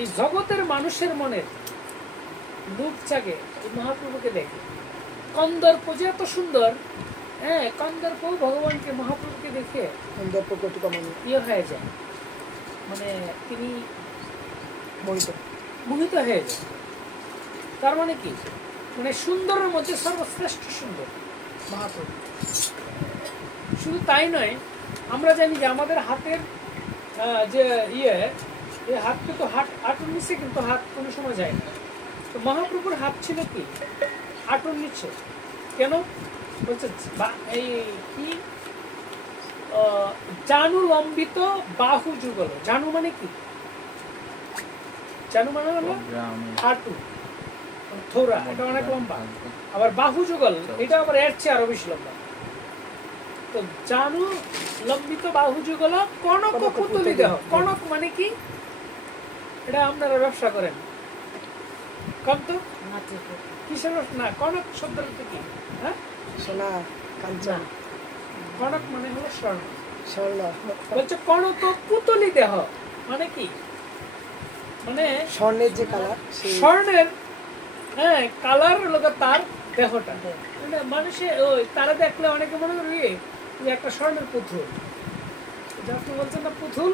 এই জগতের মানুষের মনে লোভ জাগে এই মহাপ্রভুকে দেখে। কন্দর্প যে এত সুন্দর, হ্যাঁ, কন্দর্প ভগবানকে মহাপ্রভুকে দেখে ইয়ে হয়ে যায়, মানে তিনি মোহিত হয়ে যায়। তার মানে কি, মানে সুন্দরের মধ্যে সর্বশ্রেষ্ঠ সুন্দর মহাপ্রভু। শুধু তাই নয়, আমরা জানি যে আমাদের হাতের যে ইয়ে, এই হাতকে তো হাঁটুর নিচে, কিন্তু হাত কোনো সময় যায় না। তো মহাপ্রভুর হাত ছিল কি হাঁটুর নিচে। কেন বলছে এই কি, জানু লম্বিত বাহু যুগল। জানু মানে কি, জানু মানে হলো হাঁটু, থোড়া, এটা অনেক লম্বা। আবার বাহু যুগল, এটা আবার এর চেয়ে আরো বেশি লম্বা। তো জানু লম্বিত বাহু যুগল কনক পুতলি দেহ। কনক মানে কি, এটা আপনারা ব্যবসা করেন কম তো, কিসের না, কনক শব্দের অর্থ কি? হ্যাঁ, সোনা, কাঞ্চন। কনক মানে হলো স্বর্ণ। স্বর্ণ বলছে কনক পুতলি দেহ মানে কি, মানে স্বর্ণের যে কালার, স্বর্ণের, হ্যাঁ, কালার হলো তার দেহটা। মানে মানুষে ওই তারা দেখলে অনেকে মনে করি যে একটা স্বর্ণের পুতুল, আপনি বলছেন না পুতুল,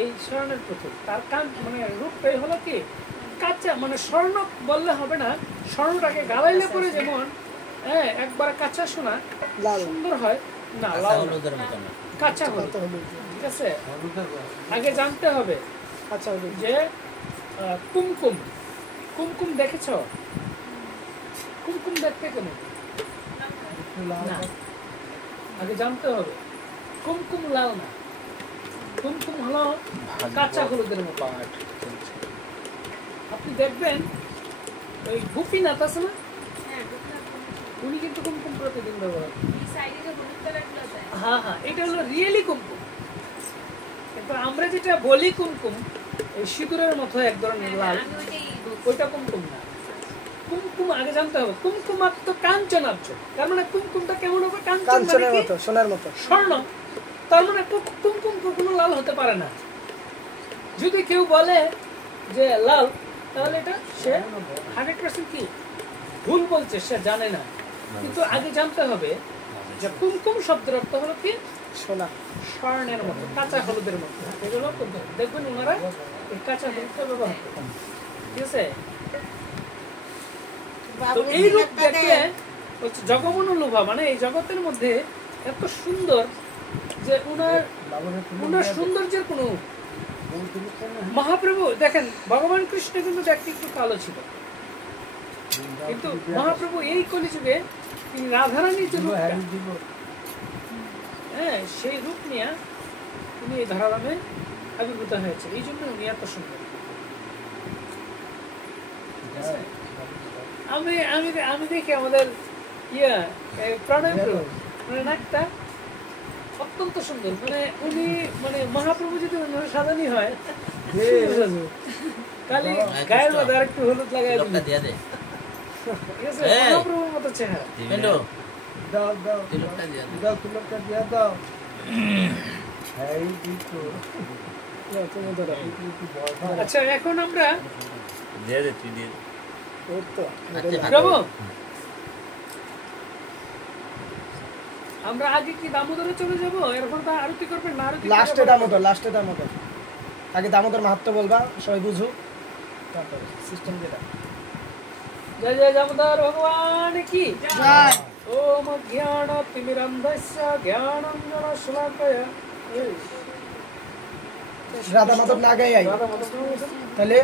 এই স্বর্ণের পুতুল। তার কান মানে রূপটাই হলো কি কাঁচা, মানে স্বর্ণ বললে হবে না, স্বর্ণটাকে গালাইলে পরে যেমন হ্যাঁ একবার কাঁচা সোনা সুন্দর হয় না, কাঁচা হলুদ। ঠিক আছে, আগে জানতে হবে যে কুমকুম, কুমকুম দেখেছ? কুমকুম দেখতে কেমন না, আগে জানতে হবে। কুমকুম লাল না, কুমকুম হলো কাঁচা হলুদের মতো। আপনি দেখবেন ওই গোপীনাথ আছে না, উনি কিন্তু কুমকুম প্রতিদিন ব্যবহার করেন। হ্যাঁ হ্যাঁ, এটা হলো রিয়েলি কুমকুম। কিন্তু আমরা যেটা বলি কুমকুম, এই সিঁদুরের মতো এক ধরনের লাল, ওইটা কুমকুম না। কুমকুম আগে জানতে হবে, কুমকুমাত্ম কাঞ্চনাব্জ। তার মানে কুমকুমটা কেমন হবে? কাঞ্চনের মতো, সোনার মতো, স্বর্ণ। তার মানে কুমকুম কখনো লাল হতে পারে না। যদি কেউ বলে যে লাল, তাহলে এটা সে 100% কি ভুল বলছে, সে জানে না। কিন্তু আগে জানতে হবে যে কুমকুম শব্দের অর্থ হলো কি সোনা, স্বর্ণের মতো, কাঁচা হলুদের মতো। এগুলো দেখবেন ওনারা এই কাঁচা হলুদটা ব্যবহার করেন। ঠিক আছে, তো এই রূপ দেখলে হচ্ছে জগমনোলোভা, মানে এই জগতের মধ্যে এত সুন্দর যে উনার সৌন্দর্যের কোনো। মহাপ্রভু দেখেন, ভগবান কৃষ্ণ কিন্তু দেখতে একটু কালো ছিল, কিন্তু মহাপ্রভু এই কলিযুগে তিনি রাধারানীর যে রূপ, হ্যাঁ, সেই রূপ নিয়ে তিনি এই ধরাধামে আবির্ভূত হয়েছে। এই জন্য উনি এত সুন্দর। আমি আমি আমি দেখি আমাদের প্রণয় প্রভু, মানে নাকটা অত্যন্ত সুন্দর। মানে উনি, মানে মহাপ্রভু যদি সাজানি হয়, খালি গায়ের মধ্যে আর একটু হলুদ লাগাই দিবে, ঠিক আছে, মহাপ্রভুর মতো চেহারা। আচ্ছা, এখন আমরা প্রভু, আমরা আগে কি দামোদরে চলে যাবো? এরপর তো আরতি করবেন না? আরতি লাস্টে দামোদর, লাস্টে দামোদর। আগে দামোদর মাহাত্ম্য বলবা, সবাই বুঝুক, তারপর সিস্টেম যেটা। জয় জয় দামোদর ভগবান কি জয়। ওম জ্ঞানতিমিরন্ধস্য জ্ঞানাঞ্জনশলাকয়া। রাধা মাধব না গাই, তাহলে